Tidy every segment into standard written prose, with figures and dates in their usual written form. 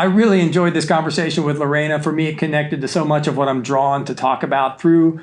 I really enjoyed this conversation with Lorena. For me, it connected to so much of what I'm drawn to talk about through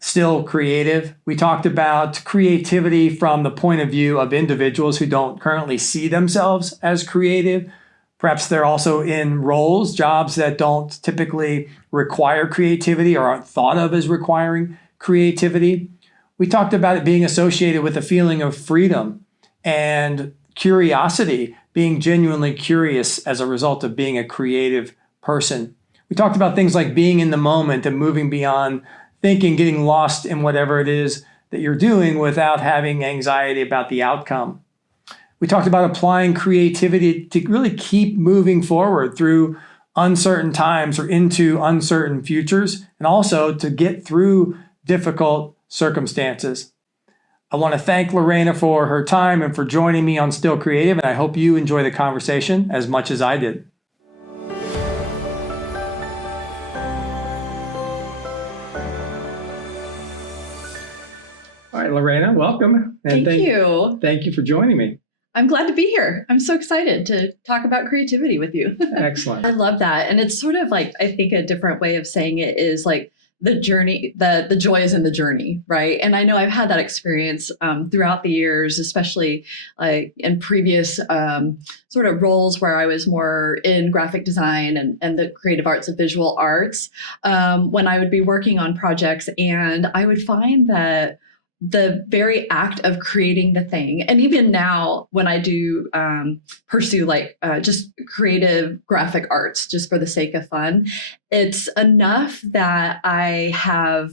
StillCreative. We talked about creativity from the point of view of individuals who don't currently see themselves as creative. Perhaps they're also in roles, jobs that don't typically require creativity or aren't thought of as requiring creativity. We talked about it being associated with a feeling of freedom and curiosity, being genuinely curious as a result of being a creative person. We talked about things like being in the moment and moving beyond thinking, getting lost in whatever it is that you're doing without having anxiety about the outcome. We talked about applying creativity to really keep moving forward through uncertain times or into uncertain futures, and also to get through difficult circumstances. I want to thank Lorena for her time and for joining me on StillCreative, and I hope you enjoy the conversation as much as I did. All right, Lorena, welcome. And thank you. Thank you for joining me. I'm glad to be here. I'm so excited to talk about creativity with you. Excellent. I love that. And it's sort of like, I think a different way of saying it is like the journey, the joy is in the journey, right? And I know I've had that experience throughout the years, especially in previous sort of roles where I was more in graphic design and the creative arts of visual arts, when I would be working on projects and I would find that the very act of creating the thing, and even now when I do pursue just creative graphic arts just for the sake of fun, it's enough that I have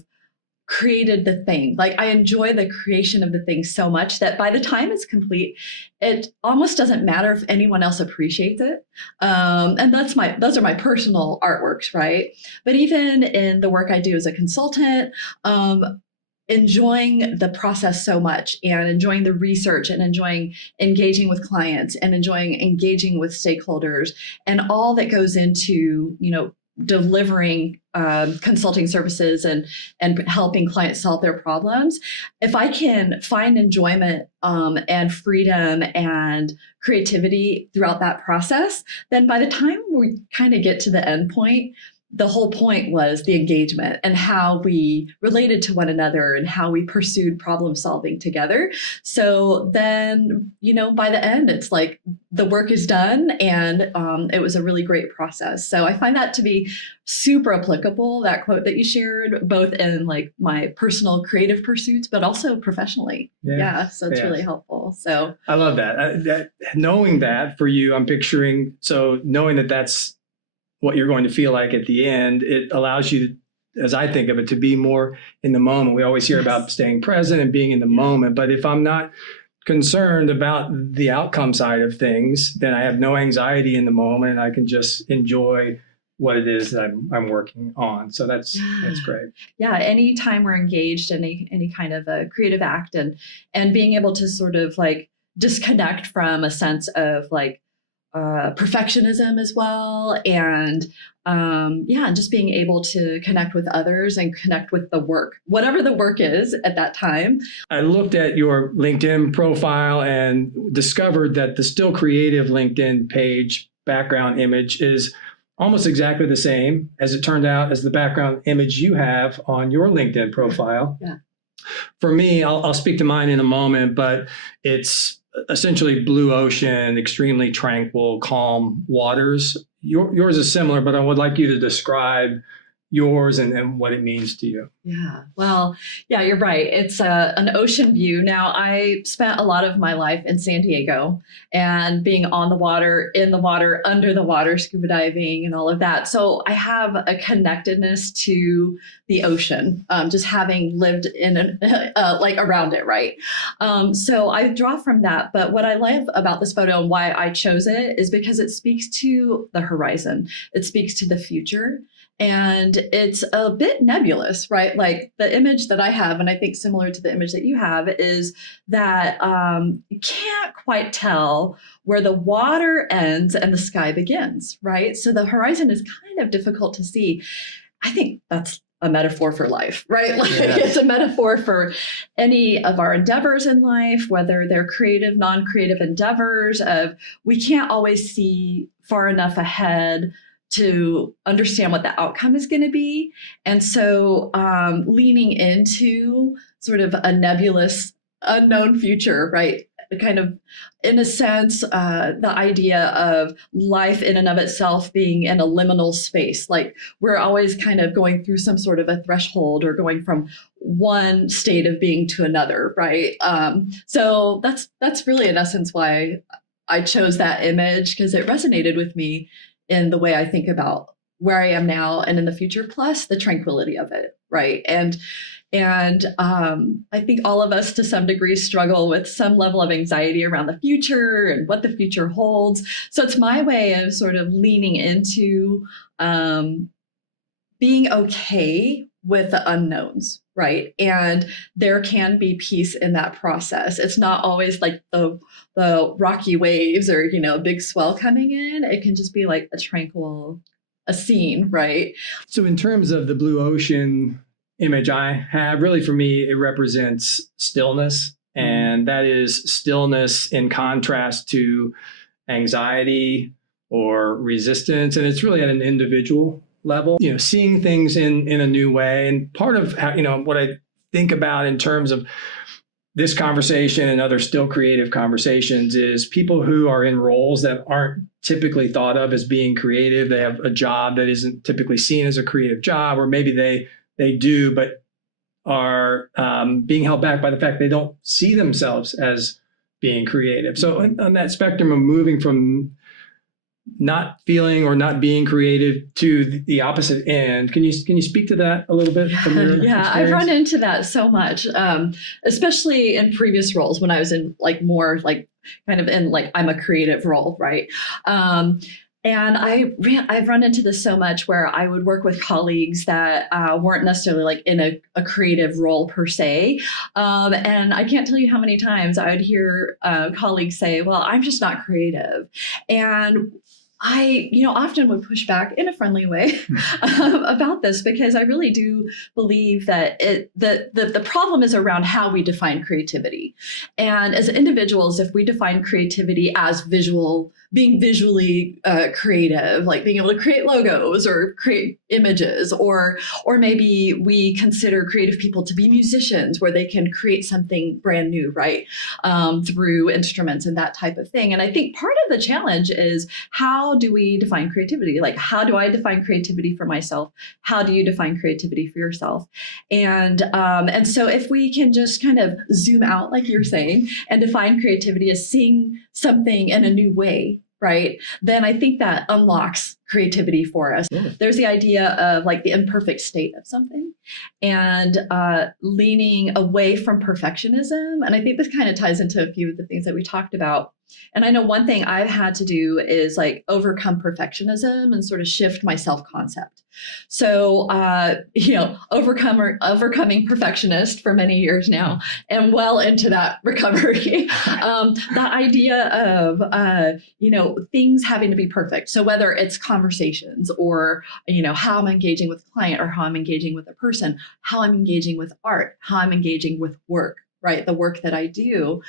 created the thing. Like I enjoy the creation of the thing so much that by the time it's complete, it almost doesn't matter if anyone else appreciates it. And those are my personal artworks, right? But even in the work I do as a consultant, enjoying the process so much and enjoying the research and enjoying engaging with clients and enjoying engaging with stakeholders and all that goes into, delivering consulting services and helping clients solve their problems. If I can find enjoyment and freedom and creativity throughout that process, then by the time we kind of get to the end point, the whole point was the engagement and how we related to one another and how we pursued problem solving together. So then, by the end, it's like the work is done and it was a really great process. So I find that to be super applicable, that quote that you shared, both in like my personal creative pursuits, but also professionally. Yeah. So it's really helpful. So I love that. Knowing that for you, I'm picturing, so knowing that that's what you're going to feel like at the end, it allows you, as I think of it, to be more in the moment. We always hear about staying present and being in the moment, but if I'm not concerned about the outcome side of things, then I have no anxiety in the moment. I can just enjoy what it is that I'm working on. So that's great. Yeah, anytime we're engaged in any kind of a creative act and being able to sort of like disconnect from a sense of like perfectionism as well. And just being able to connect with others and connect with the work, whatever the work is at that time. I looked at your LinkedIn profile and discovered that the StillCreative LinkedIn page background image is almost exactly the same, as it turned out, as the background image you have on your LinkedIn profile. Yeah. For me, I'll speak to mine in a moment, but it's essentially blue ocean, extremely tranquil, calm waters. Yours is similar, but I would like you to describe yours and what it means to you. Yeah, well, yeah, you're right. It's an ocean view. Now, I spent a lot of my life in San Diego and being on the water, in the water, under the water, scuba diving and all of that. So I have a connectedness to the ocean, just having lived in like around it, right? So I draw from that. But what I love about this photo and why I chose it is because it speaks to the horizon. It speaks to the future. And it's a bit nebulous, right? Like the image that I have, and I think similar to the image that you have, is that you can't quite tell where the water ends and the sky begins, right? So the horizon is kind of difficult to see. I think that's a metaphor for life, right? Like it's a metaphor for any of our endeavors in life, whether they're creative, non-creative endeavors. We can't always see far enough ahead to understand what the outcome is going to be. And so leaning into sort of a nebulous, unknown future, right? Kind of, in a sense, the idea of life in and of itself being in a liminal space. Like we're always kind of going through some sort of a threshold or going from one state of being to another, right? So that's really in essence why I chose that image, because it resonated with me in the way I think about where I am now and in the future, plus the tranquility of it, right? And I think all of us to some degree struggle with some level of anxiety around the future and what the future holds. So it's my way of sort of leaning into being okay with the unknowns, right? And there can be peace in that process. It's not always like the rocky waves or, a big swell coming in. It can just be like a scene, right? So in terms of the blue ocean image I have, really for me, it represents stillness. And that is stillness in contrast to anxiety or resistance. And it's really at an individual level, seeing things in a new way. And part of how, what I think about in terms of this conversation and other still creative conversations is people who are in roles that aren't typically thought of as being creative. They have a job that isn't typically seen as a creative job, or maybe they do, but are being held back by the fact they don't see themselves as being creative. So on that spectrum of moving from not feeling or not being creative to the opposite end, can you speak to that a little bit from your experience? I've run into that so much, especially in previous roles when I was in like more like kind of in like I'm a creative role, right? And I've run into this so much where I would work with colleagues that weren't necessarily like in a creative role per se. And I can't tell you how many times I would hear colleagues say, well, I'm just not creative. And I, often would push back in a friendly way about this, because I really do believe that the problem is around how we define creativity. And as individuals, if we define creativity as being visually creative, like being able to create logos or create images, or maybe we consider creative people to be musicians where they can create something brand new, right? Through instruments and that type of thing. And I think part of the challenge is, how do we define creativity? Like, how do I define creativity for myself? How do you define creativity for yourself? And so if we can just kind of zoom out, like you're saying, and define creativity as seeing something in a new way, right? Then I think that unlocks creativity for us. Yeah. There's the idea of like the imperfect state of something, and leaning away from perfectionism. And I think this kind of ties into a few of the things that we talked about. And I know one thing I've had to do is like overcome perfectionism and sort of shift my self-concept. So, overcoming perfectionist for many years now, and well into that recovery. The idea of, things having to be perfect. So whether it's conversations or, how I'm engaging with a client, or how I'm engaging with a person, how I'm engaging with art, how I'm engaging with work, right? The work that I do.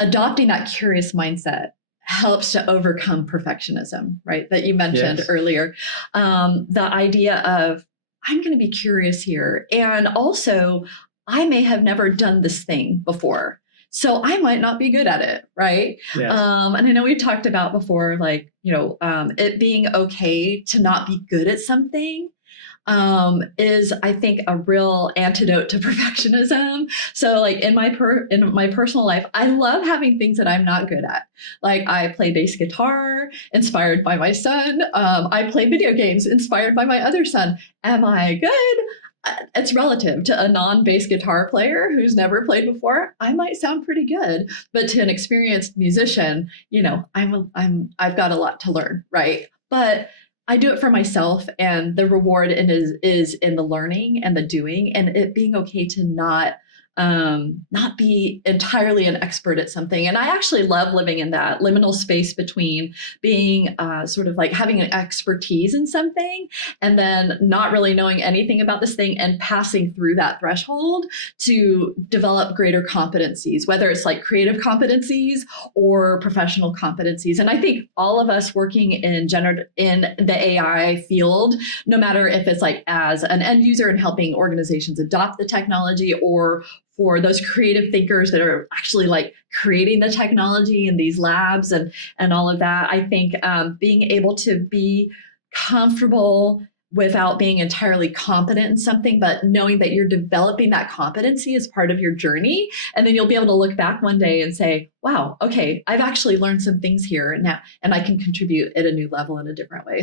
Adopting that curious mindset helps to overcome perfectionism, right? That you mentioned earlier. The idea of, I'm going to be curious here. And also, I may have never done this thing before, so I might not be good at it, right? Yes. And I know we talked about before, like, it being okay to not be good at something is, I think, a real antidote to perfectionism. So like in my personal life, I love having things that I'm not good at. Like I play bass guitar, inspired by my son. I play video games, inspired by my other son. Am I good? It's relative. To a non-bass guitar player who's never played before, I might sound pretty good, but to an experienced musician, I've got a lot to learn, right? But I do it for myself, and the reward is in the learning and the doing, and it being okay to not not be entirely an expert at something. And I actually love living in that liminal space between being sort of like having an expertise in something and then not really knowing anything about this thing and passing through that threshold to develop greater competencies, whether it's like creative competencies or professional competencies. And I think all of us working in the AI field, no matter if it's like as an end user and helping organizations adopt the technology, or for those creative thinkers that are actually like creating the technology in these labs and all of that, I think being able to be comfortable without being entirely competent in something, but knowing that you're developing that competency as part of your journey. And then you'll be able to look back one day and say, wow, okay, I've actually learned some things here now, and I can contribute at a new level in a different way.